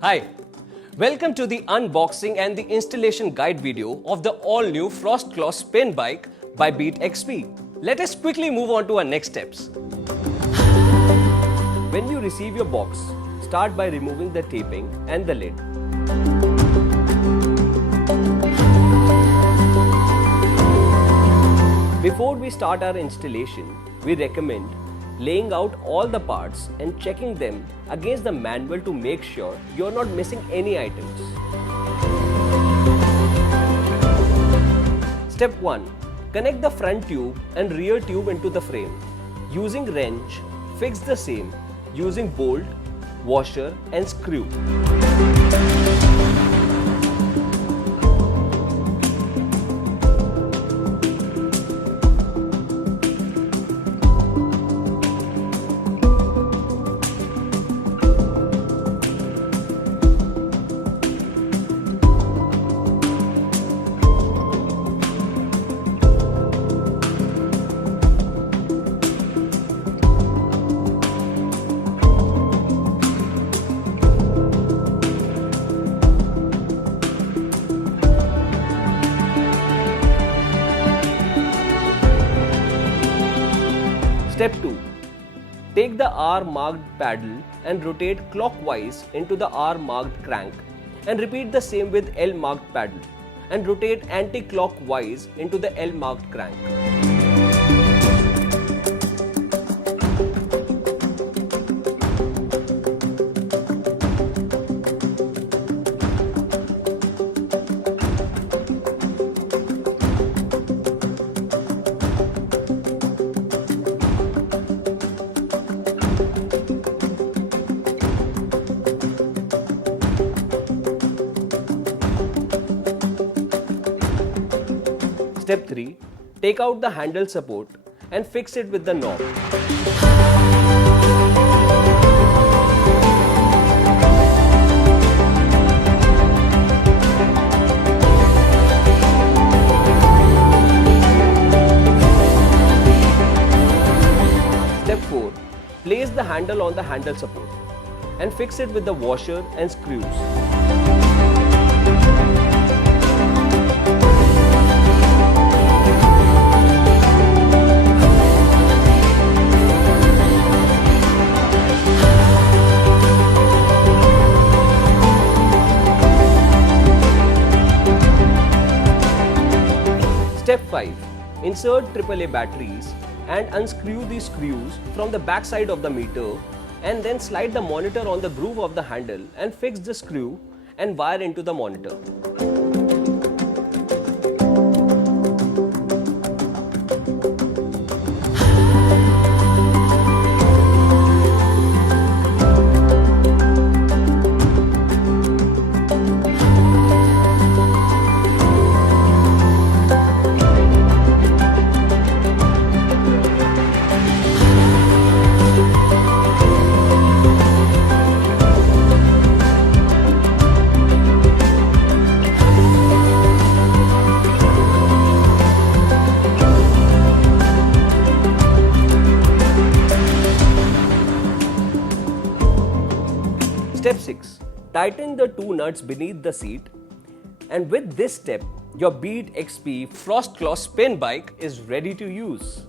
Hi, welcome to the unboxing and the installation guide video of the all-new Frostclaw spin bike by beatXP. Let us quickly move on to our next steps. When you receive your box, start by removing the taping and the lid. Before we start our installation, we recommend laying out all the parts and checking them against the manual to make sure you're not missing any items. Step 1. Connect the front tube and rear tube into the frame. Using wrench, fix the same using bolt, washer and screw. Step 2. Take the R-marked paddle and rotate clockwise into the R-marked crank and repeat the same with L-marked paddle and rotate anti-clockwise into the L-marked crank. Step 3. Take out the handle support and fix it with the knob. Step 4. Place the handle on the handle support and fix it with the washer and screws. Step 5. Insert AAA batteries and unscrew the screws from the back side of the meter and then slide the monitor on the groove of the handle and fix the screw and wire into the monitor. Step 6. Tighten the two nuts beneath the seat, and with this step, your beatXP Frostclaw spin bike is ready to use.